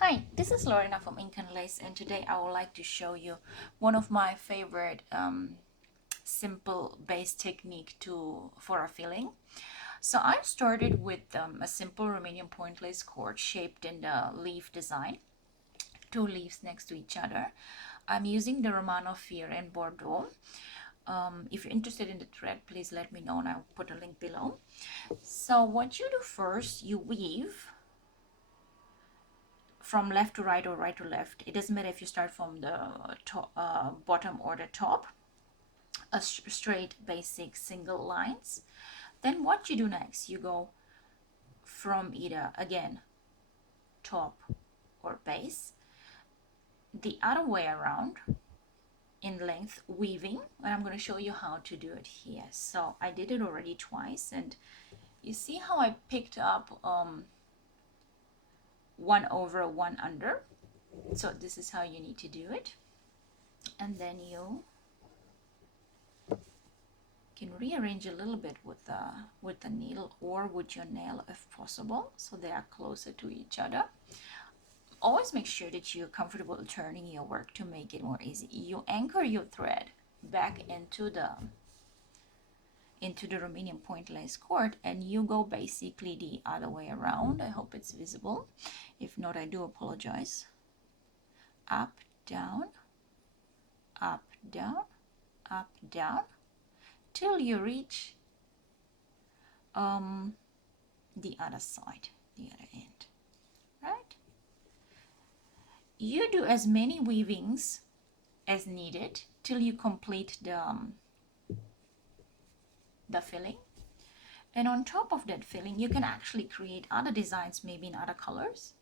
Hi, this is Lorena from Ink and Lace, and today I would like to show you one of my favorite simple base technique for a filling. So I started with a simple Romanian point lace cord shaped in the leaf design, two leaves next to each other. I'm using the Romano Fear in Bordeaux. If you're interested in the thread, please let me know and I'll put a link below. So what you do first, you weave from left to right or right to left. It doesn't matter if you start from the bottom or the top. A straight basic single lines. Then what you do next, you go from either again top or base the other way around in length weaving, and I'm going to show you how to do it here. So I did it already twice, and you see how I picked up one over one under. So this is how you need to do it, and then you can rearrange a little bit with the needle or with your nail if possible, so they are closer to each other. Always make sure that you're comfortable turning your work to make it more easy. You anchor your thread back into the Romanian point lace cord, and you go basically the other way around. I hope it's visible. If not, I do apologize. Up, down, up, down, up, down, till you reach the other side, the other end, right? You do as many weavings as needed till you complete the filling. And on top of that filling, you can actually create other designs, maybe in other colors.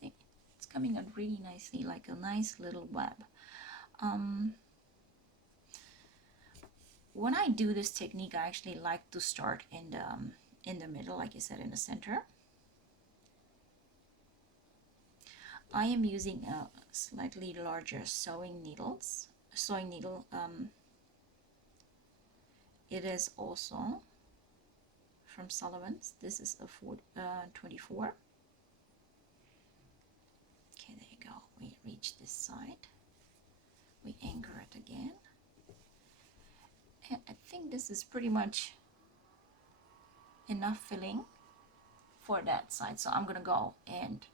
See, it's coming out really nicely, like a nice little web. When I do this technique, I actually like to start in the middle, like I said, in the center. I am using a slightly larger sewing needle. It is also from Sullivan's. This is a 24. Okay, there you go. We reach this side. We anchor it again. And I think this is pretty much enough filling for that side. So I'm gonna go and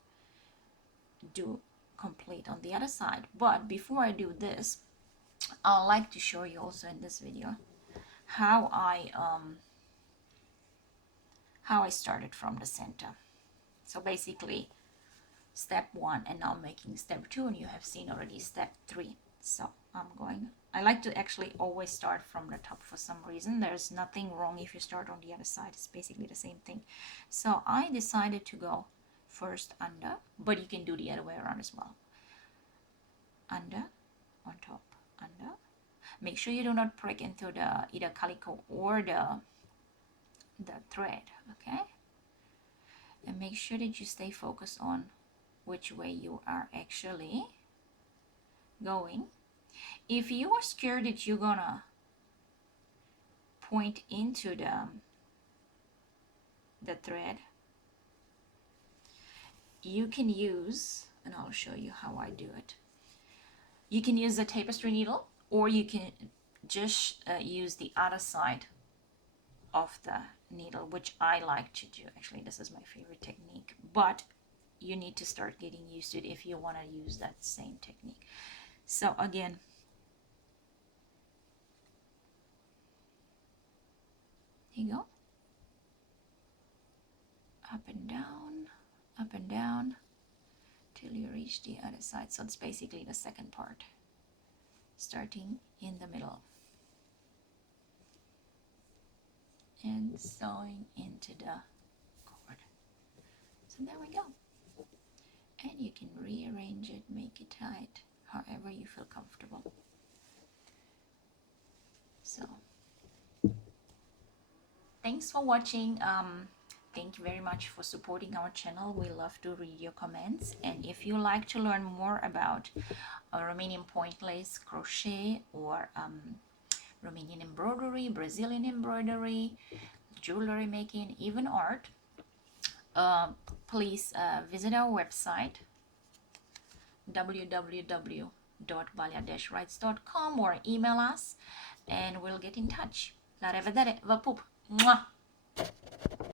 do complete on the other side. But before I do this, I'd like to show you also in this video how I started from the center. So basically step 1, and now making step 2, and you have seen already step 3. So I like to actually always start from the top for some reason. There's nothing wrong if you start on the other side. It's basically the same thing. So I decided to go first under, but you can do the other way around as well. Under, on top, under. Make sure you do not prick into the either calico or the thread, okay? And make sure that you stay focused on which way you are actually going. If you are scared that you're gonna point into the thread, you can use, and I'll show you how I do it. You can use the tapestry needle, or you can just use the other side of the needle, which I like to do. Actually, this is my favorite technique, but you need to start getting used to it if you want to use that same technique. So again, here you go. Up and down, till you reach the other side. So it's basically the second part, starting in the middle and sewing into the cord. So there we go. And you can rearrange it, make it tight, however you feel comfortable. So thanks for watching. Thank you very much for supporting our channel. We love to read your comments. And if you like to learn more about Romanian point lace, crochet, or Romanian embroidery, Brazilian embroidery, jewelry making, even art, please visit our website www.balea-Raitz.com or email us and we'll get in touch. La revedere, vă pup! Mua!